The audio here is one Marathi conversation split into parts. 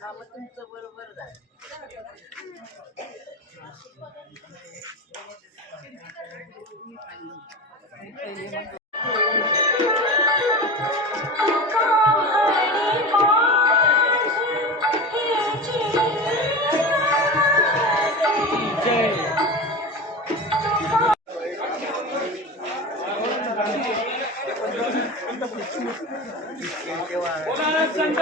हा मग तुमचं बरोबर झालं बोला संत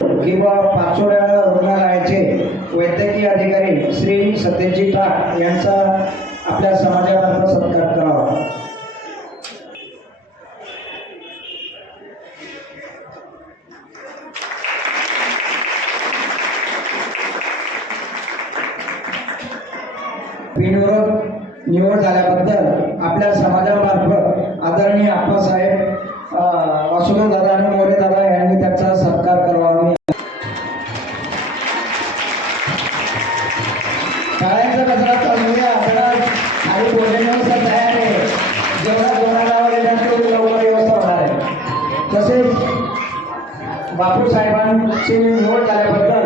किंवा पाचोड्या रुग्णालयाचे वैद्यकीय अधिकारी श्री सत्यजित टाक यांचा आपल्या समाजामार्फत सत्कार करावा. बिनविरोध निवड झाल्याबद्दल आपल्या समाजामार्फत आदरणीय आप्पासाहेब वासुदेव दादा आणि मोरे दादा यांनी त्याचा सत्कार करावा. बापू साहेबांची निवड झाल्याबद्दल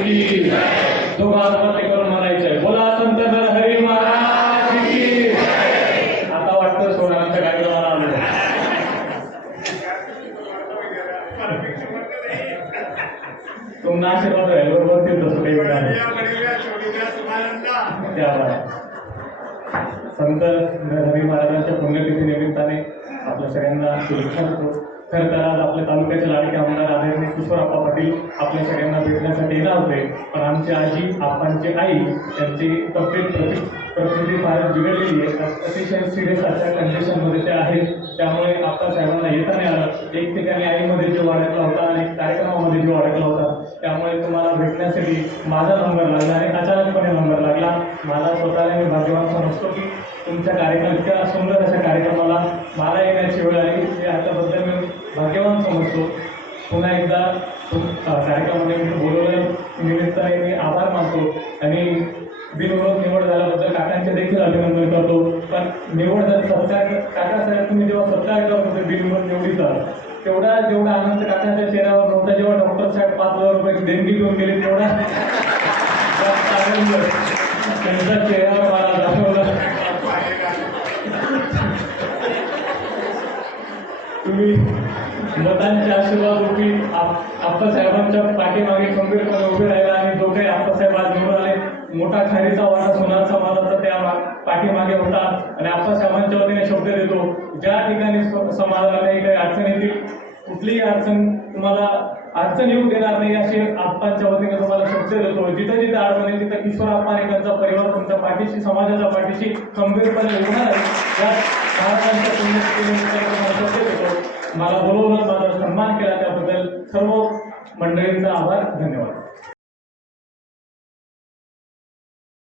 दोघं हात करून म्हणायचंय बोला संत हरी महाराज की आता वाटतं सोडा आमच्या कार्यक्रमाला आलेलं तुमना आशीर्वाद बरोबर ते तसं काही संत हरी महाराजांच्या पुण्यतिथी निमित्ताने आपल्या सगळ्यांना शुभेच्छा देतो. खरं आज आपल्या तालुक्याचे लाडके आमदार आदरणीय किशोरप्पा पाटील आपल्या सगळ्यांना भेटण्यासाठी येणार होते. पण आमची आजी आपांची आई त्यांची तब्येत प्रति प्रकृती फारच बिघडलेली आहे. अतिशय सिरियस अशा कंडिशनमध्ये ते आहेत. त्यामुळे आपल्या साहेबांना येता नाही आलं. एक ठिकाणी आईमध्ये जीव अडकला होता आणि कार्यक्रमामध्ये जीव अडकला होता. त्यामुळे तुम्हाला भेटण्यासाठी माझा नंबर लागला आणि अचानकपणे नंबर लागला. मला स्वतःला मी भाग्यवान समजतो की तुमच्या कार्यक्रम इतक्या सुंदर अशा कार्यक्रमाला मला येण्याची वेळ आली याच्याबद्दल मी भाग्यवान समजतो पुन्हा एकदा तुम कार्यक्रमामध्ये बोलवल्या. निमित्ताने मी आभार मानतो. आणि बिनविरोध निवड झाल्याबद्दल काकांचे देखील अभिनंदन करतो. पण निवड जर सत्कार काकासाहेब तुम्ही जेव्हा सत्कार करत होते बिनविरोध निवडीचा तेवढा जेवढा आनंद काकांच्या चेहऱ्यावर नव्हता जेव्हा डॉक्टर साहेब पाच हजार रुपयाची देणगी घेऊन गेले तेवढा त्यांचा चेहरा तुम्ही मतांच्या आशीर्वाद रूपी आप- आप्पासाहेबांच्या पाठीमागे खंबीरपणे उभे राहिला आणि जो काही आप्पासाहेब आज निवडून आले मोठा खारीचा वाटा सोनार समाजाचा त्या मा- पाठीमागे होता आणि आप्पासाहेबांच्या वतीने शब्द देतो ज्या ठिकाणी समाजाला काही काही अडचण येतील कुठलीही अडचण तुम्हाला अडचण येऊ देणार नाही अशी आप्पांच्या वतीने तुम्हाला शब्द देतो. जिथं जिथं अडचण येईल तिथं किशोर आप्पा आणि त्यांचा परिवार तुमच्या पाठीशी समाजाच्या पाठीशी खंबीरपणे उभा राहील. या महाराजांच्या पुण्यतिथीनिमित्त मला बोलवलं माझा सन्मान केला त्याबद्दल सर्व मंडळींचा आभार धन्यवाद.